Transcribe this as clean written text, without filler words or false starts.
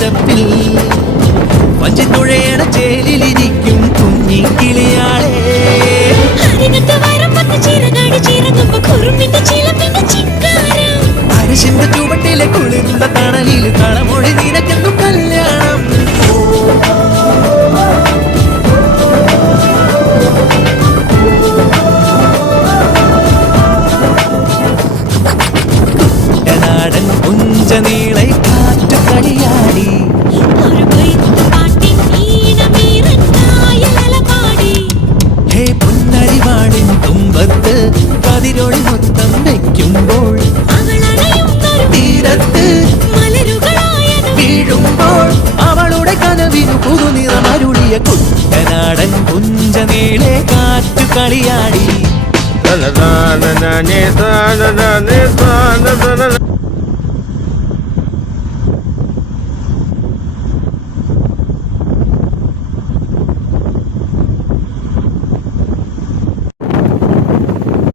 പച്ചപ്പിൽ വഞ്ചിത്തുഴയണ ചേലിലിരിക്കും കുഞ്ഞിക്കിളിയാളെ അരശിന്റെ ചുവട്ടിലെ കുളിരുള്ള തണലിൽ കളമൊഴി നിനക്കെന്നു കല്യാണം കുട്ടനാടൻ കുഞ്ചനീളെ കാറ്റു കളിയാടി ഹേ പൊന്നരിവാളിൻ തുമ്പത്ത് കതിരൊളി മൊത്തം വയ്ക്കുമ്പോൾ തീരത്ത് വീഴുമ്പോൾ അവളുടെ കനവിനു പുതുനിറമരുളിയ കുട്ടനാടൻ കുഞ്ചനീളെ കാറ്റു കളിയാടി